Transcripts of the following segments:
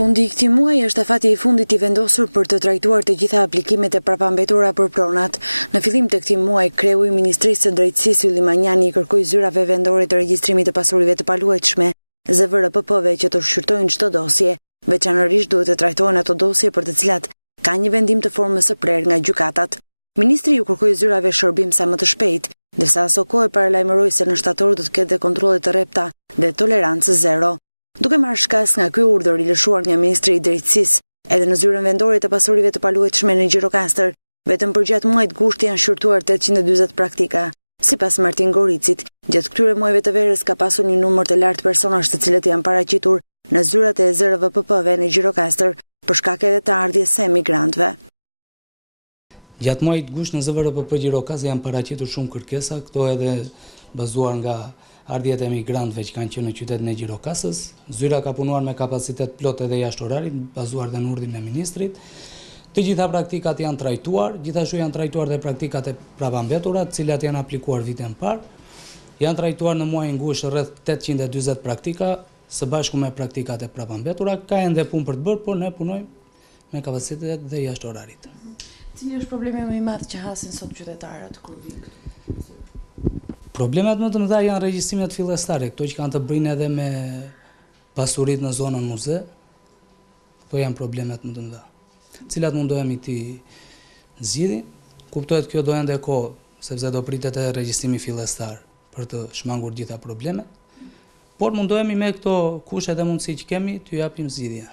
Fundi i këtij muaji është afati i fundit i vendosur për të trajtuar të gjitha aplikimet e prapambetura për pronat. Në fillim të këtij muaji, kreu i Ministrisë së Drejtësisë Ylli Manjani i kërkoi zyrave vendore të regjistrimit të pasurive të paluajtshme, ZVRPP-ve që të shqyrtojnë çdo dosje, veçanërisht duhet të trajtohen ato dosje për të cilat ka një vendim të formës së prerë nga gjykatat. Ministri ju kërkoi zyrave shërbim sa më të shpejtë, ndërsa aso kohë paralajmëroi se në shtator do të ketë kontrolle të rrepta dhe tolerancë zero. Duke marrë shkas nga ky urdhër i lëshuar nga Ministri i Drejtësisë, edhe në zyrën vendore të pasurive të paluajtshme në Gjirokastër, vetëm për gjatë muajit gusht janë shqyrtuar 840 praktika. Sipas Martin Goricit, gjatë këtyre muajve të verës ka pasur një numër të lartë personash të cilët janë paraqitur në zyrat e ZRVPP-ve në Gjirokastër për shkak edhe të ardhjes së emigrantëve. Gjatë muajit gusht në ZVRPP Gjirokastër janë paraqitur shumë kërkesa, këto edhe bazuar nga ardhjet e emigrantëve që kanë qenë në qytetin e Gjirokastrës. Zyra ka punuar me kapacitet plot edhe jashtë orarit, bazuar dhe në urdhrin e ministrit. Të gjitha praktikat janë trajtuar, gjithashtu janë trajtuar dhe praktikat e prapambetura, të cilat janë aplikuar vitin parë. Janë trajtuar në muajin gusht rreth 840 praktika, së bashku me praktikat e prapambetura. Ka ende punë për të bërë, por ne punojmë me kapacitet dhe jashtë orarit. Cili është problemi më i madh që hasin sot qytetarët kur vijnë? Problemet më të mëdha janë regjistrimet fillestare, këto që kanë të bëjnë edhe me pasuritë në zonën muze. Këto janë problemet më të mëdha, cilat mundohemi t'i zgjidhim. Kuptohet kjo do ende kohë, sepse do pritet edhe regjistrimi fillestar për të shmangur gjitha problemet. Por mundohemi me këto kushe dhe mundësi që kemi t'ju japim zgjidhje.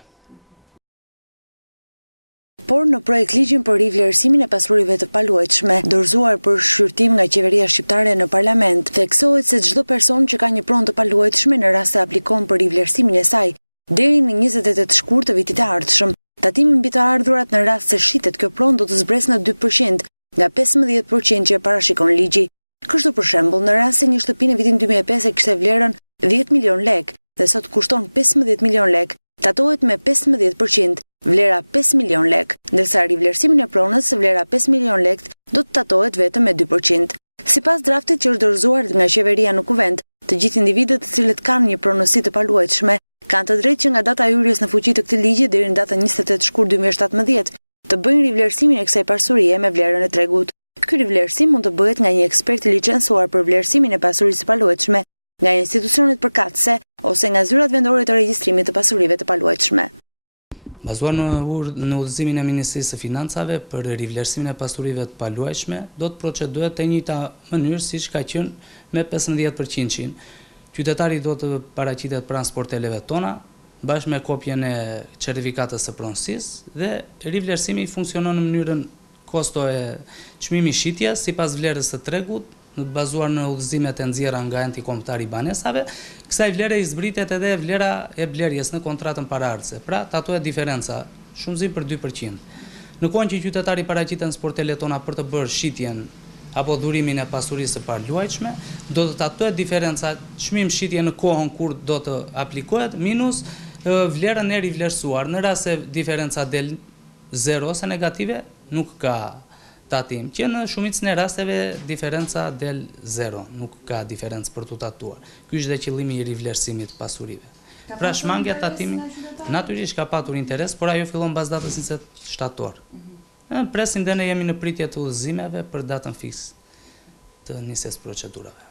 Por në projekt ligjin për rivlerësimin e pasurive të paluajtshme, dorëzuar për shqyrtim nga qeveria shqiptare në parlament, theksohet se çdo person që ka një pronë të paluajtshme në rast se aplikon për rivlerësimin e saj, deri në 28 shkurt të vitit të ardhshëm, tatimi mbi të ardhurat në rast se shitet kjo pronë do të zbresë në 2% nga 15% që e parashikon ligji. Kështu për shembull, në rast se një shtëpi në vitin 2005 kishte vlerën 10 milion lek dhe sot kushton 15 milion lek, tatohet me 15%, vlera 5 milion lek, ndërsa rivlerësimin e pronës vlera 5 milion lek do të tatohet vetëm me 2%. Sipas draftit që është dorëzuar nga qeveria në kuvent, të gjithë individët të cilët kanë një pronësi të paluajtshme kanë të drejtë që nga data e hyrjes në fuqi të këtij ligji deri në datën 28 shkurt 2017 të bëjnë rivlerësimin e kësaj pasurie me vlerën e tregut. Ky rivlerësim mund të bëhet nga një ekspert i licencuar për vlerësimin e pasurisë së paluajtshme, nga institucionet përkatëse ose nga zyrat vendore të regjistrimit të pasurive të paluajtshme. Bazuar në udhëzimin e Ministrisë së Financave për rivlerësimin e pasurive të paluajtshme, do të procedohet në njëjta mënyrë siç ka qenë me 15%. Qytetari do të paraqitet pranë sporteleve tona, bashkë me kopjen e certifikatës së pronësisë dhe rivlerësimi funksionon në mënyrën kosto e çmimi shitjes sipas vlerës së tregut, bazuar në udhëzimet e nxjerra nga enti kombëtar i banesave. Kësaj vlere i zbritet edhe vlera e blerjes në kontratën paraardhëse. Pra, tatohet diferenca, shumëzim për 2%. Në kohën që qytetari paraqiten sportelet tona për të bërë shitjen apo dhurimin e pasurisë së paluajtshme, do të tatohet diferenca çmim shitje në kohën kur do të aplikohet minus vlerën e rivlerësuar. Në rast se diferenca del 0 ose negative, nuk ka tatim, që në shumicën e rasteve diferenca del 0, nuk ka diferencë për të tatuar. Ky është dhe qëllimi i rivlerësimit të pasurive. Pra shmangja tatimi natyrisht ka patur interes, por ajo fillon mbas datës 20 shtator. Presim dhe ne jemi në pritje të udhëzimeve për datën fiks të nisjes procedurave.